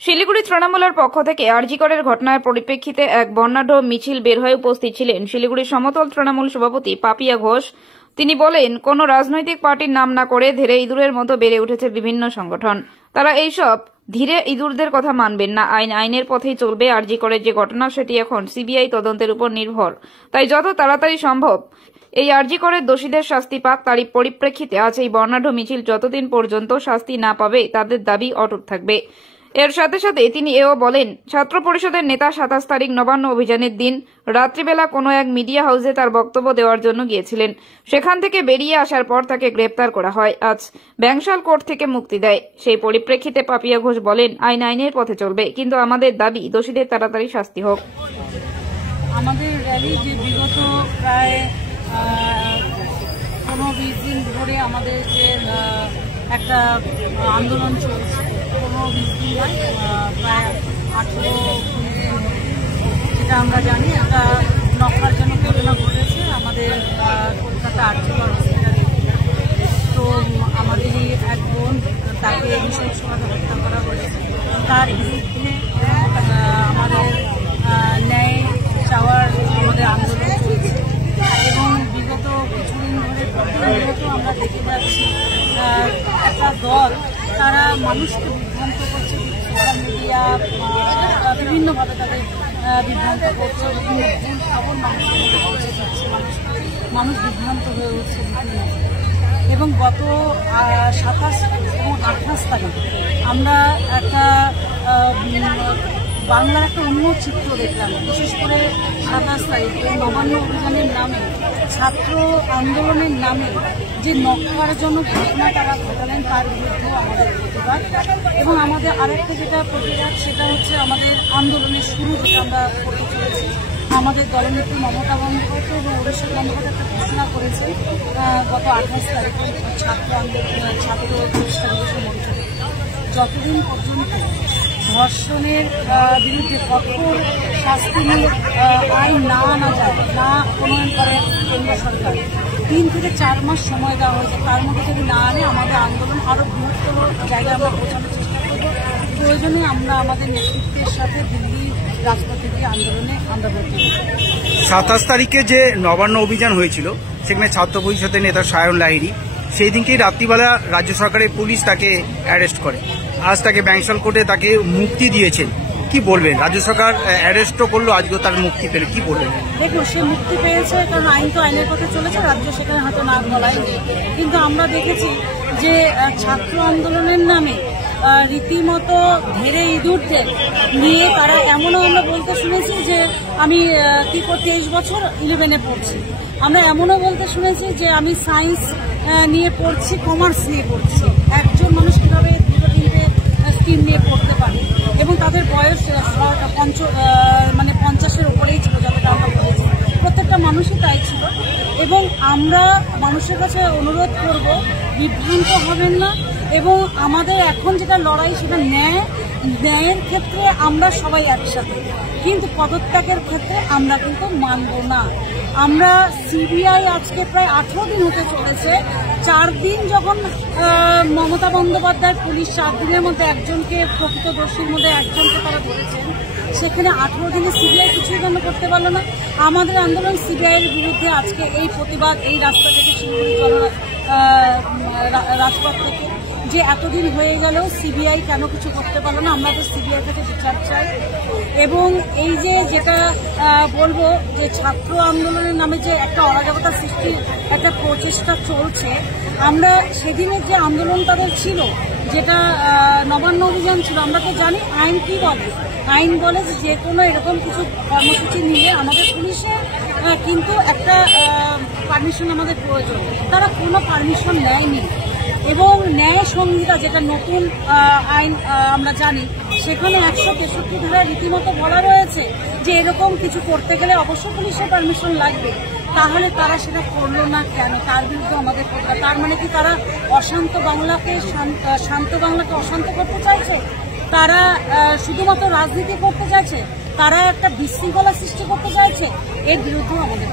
শিলিগুড়ি তৃণমূলের পক্ষ থেকে আরজি করের ঘটনার পরিপ্রেক্ষিতে এক বর্ণাঢ্য মিছিল বের হয়ে উপস্থিত ছিলেন শিলিগুড়ি সমতল তৃণমূল সভাপতি পাপিয়া ঘোষ। তিনি বলেন, কোন রাজনৈতিক পার্টির নাম না করে ধীরে ইঁদুরের মতো বেড়ে উঠেছে বিভিন্ন সংগঠন। তারা এইসব ধীরে ইঁদুরদের কথা মানবেন না। আইনের পথেই চলবে। আরজি করের যে ঘটনা সেটি এখন সিবিআই তদন্তের উপর নির্ভর। তাই যত তাড়াতাড়ি সম্ভব এই আরজি করের দোষীদের শাস্তি পাক, তারই পরিপ্রেক্ষিতে আজ এই বর্ণাঢ্য মিছিল যতদিন পর্যন্ত শাস্তি না পাবে তাদের দাবি অটুট থাকবে। এর সাথে সাথে তিনি এও বলেন, ছাত্র পরিষদের নেতা 27 তারিখ নবান্ন অভিযানের দিন রাত্রিবেলা কোনো এক মিডিয়া হাউসে তার বক্তব্য দেওয়ার জন্য গিয়েছিলেন। সেখান থেকে বেরিয়ে আসার পর তাকে গ্রেপ্তার করা হয়। আজ ব্যাংশাল কোর্ট থেকে মুক্তি দেয়। সেই পরিপ্রেক্ষিতে পাপিয়া ঘোষ বলেন, আইনের পথে চলবে, কিন্তু আমাদের দাবি দোষীদের তাড়াতাড়ি শাস্তি হোক। আমাদের র্যালি যে বিগত প্রায় 15-20 দিন ধরে আমাদের যে একটা আন্দোলন চলছে, 15-20 দিন প্রায় 18-19 দিন, যেটা আমরা জানি একটা নকশাজনক ঘটনা ঘটেছে আমাদের কলকাতা আরজি কর হসপিটালে। তো আমাদেরই এক বোন, তাকে নৃশংসভাবে হত্যা করা হয়েছে। তার বিরুদ্ধে আমাদের ন্যায় চাওয়ার আমাদের আন্দোলন চলছে এবং বিগত কিছুদিন ধরে প্রতিনিয়ত আমরা দেখে যাচ্ছি একটা দল, তারা মানুষকে বিভ্রান্ত করছে, সোশ্যাল মিডিয়া বিভিন্নভাবে তাদের বিভ্রান্ত করছে, বিভিন্ন ভুল খবর মানুষের মধ্যে পৌঁছে যাচ্ছে, মানুষ বিভ্রান্ত হয়ে উঠছে বিভিন্ন। এবং গত 27 এবং 28 তারিখ আমরা একটা বাংলার একটা অন্য চিত্র দেখলাম। বিশেষ করে 27 তারিখ নবান্ন অভিযানের নামে, ছাত্র আন্দোলনের নামে যে নক্কারজনক ঘটনা তারা ঘটালেন, তার বিরুদ্ধে আমাদের প্রতিবাদ। এবং আমাদের আরেকটা যেটা প্রতিবাদ, সেটা হচ্ছে আমাদের আন্দোলনের শুরু যেটা আমরা করতে চলেছি। আমাদের দলনেত্রী মমতা বন্দ্যোপাধ্যায় এবং অভিষেক বন্দ্যোপাধ্যায় একটা ঘোষণা করেছে গত 28 তারিখে ছাত্র আন্দোলন, ছাত্র প্রতিষ্ঠা দিবসের মঞ্চ থেকে, যতদিন পর্যন্ত ধর্ষণের বিরুদ্ধে কঠোর শাস্তিমূলক আইন না আনা যায়, না প্রণয়ন করে কেন্দ্র সরকার, 3 থেকে 4 মাস সময় দেওয়া হয়েছে। তার মধ্যে যদি না আনে আমাদের আন্দোলন আরও বৃহত্তর জায়গায় আমরা পৌঁছানোর চেষ্টা করব। প্রয়োজনে আমরা আমাদের নেতৃত্বের সাথে দিল্লি রাজপথে গিয়ে আন্দোলনে আমরা ভর্তি হব। 27 তারিখে যে নবান্ন অভিযান হয়েছিল, সেখানে ছাত্র পরিষদের নেতা সায়ন লাহিড়ী, সেই দিনকেই রাত্রিবেলা রাজ্য সরকারের পুলিশ তাকে অ্যারেস্ট করে। আজ তাকে ব্যাংশাল কোর্টে তাকে মুক্তি দিয়েছেন। কি বলবেন? রাজ্য সরকার অ্যারেস্টও করলো, আজকেও তার মুক্তি পেল, কি বলবেন? দেখুন, সে মুক্তি পেয়েছে কারণ আইন তো আইনের পথে চলেছে, রাজ্য সেখানে হয়তো না বলাইনি। কিন্তু আমরা দেখেছি যে ছাত্র আন্দোলনের নামে রীতিমতো ধীরে ইঁদুরদের নিয়ে তারা এমনও আমরা বলতে শুনেছি যে আমি 23 বছর 11-এ পড়ছি। আমরা এমনও বলতে শুনেছি যে আমি সায়েন্স নিয়ে পড়ছি, কমার্স নিয়ে পড়ছি। একজন মানুষ কীভাবে 2-3টে স্কিম নিয়ে পড়তে পারে? এবং তাদের বয়স 50-এর উপরেই ছিল, যতটা আমরা বলেছি। প্রত্যেকটা মানুষই তাই ছিল। এবং আমরা মানুষের কাছে অনুরোধ করব, বিভ্রান্ত হবেন না। এবং আমাদের এখন যেটা লড়াই, সেটা ন্যায়ের ক্ষেত্রে আমরা সবাই একসাথে, কিন্তু পদত্যাগের ক্ষেত্রে আমরা কিন্তু মানব না। আমরা সিবিআই আজকে প্রায় 18 দিন হতে চলেছে। 4 দিন যখন মমতা বন্দ্যোপাধ্যায় পুলিশ 4 দিনের মধ্যে একজনকে, প্রকৃত দোষীর মধ্যে একজনকে তারা ধরেছেন, সেখানে 18 দিনে সিবিআই কিছুই কেন করতে পারল না? আমাদের আন্দোলন সিবিআইয়ের বিরুদ্ধে আজকে এই প্রতিবাদ, এই রাস্তা থেকে, শিলিগুড়ি রাজপথ থেকে, যে এতদিন হয়ে গেল সিবিআই কেন কিছু করতে পারলো না? আমরা তো সিবিআই থেকে বিচার চাই। এবং এই যে যেটা বলবো, যে ছাত্র আন্দোলনের নামে যে একটা অরাজকতা সৃষ্টির একটা প্রচেষ্টা চলছে, আমরা সেদিনের যে আন্দোলন তাদের ছিল, যেটা নবান্ন অভিযান ছিল, আমরা তো জানি আইন কি বলে। আইন বলে যে কোনো এরকম কিছু কর্মসূচি নিলে আমাদের পুলিশের কিন্তু একটা পারমিশন আমাদের প্রয়োজন। তারা কোনো পারমিশন নেয়নি। এবং ন্যায় সংহিতা, যেটা নতুন আইন আমরা জানি, সেখানে 163 ধারায় রীতিমতো বলা রয়েছে যে এরকম কিছু করতে গেলে অবশ্যই পুলিশের পারমিশন লাগবে। তাহলে তারা সেটা করলো না কেন? তার বিরুদ্ধে আমাদের প্রতিবাদ। তার মানে কি তারা অশান্ত বাংলাকে শান্ত বাংলাকে অশান্ত করতে চাইছে? তারা শুধুমাত্র রাজনীতি করতে চাইছে? তারা একটা বিশৃঙ্খলা সৃষ্টি করতে চাইছে? এর বিরুদ্ধেও আমাদের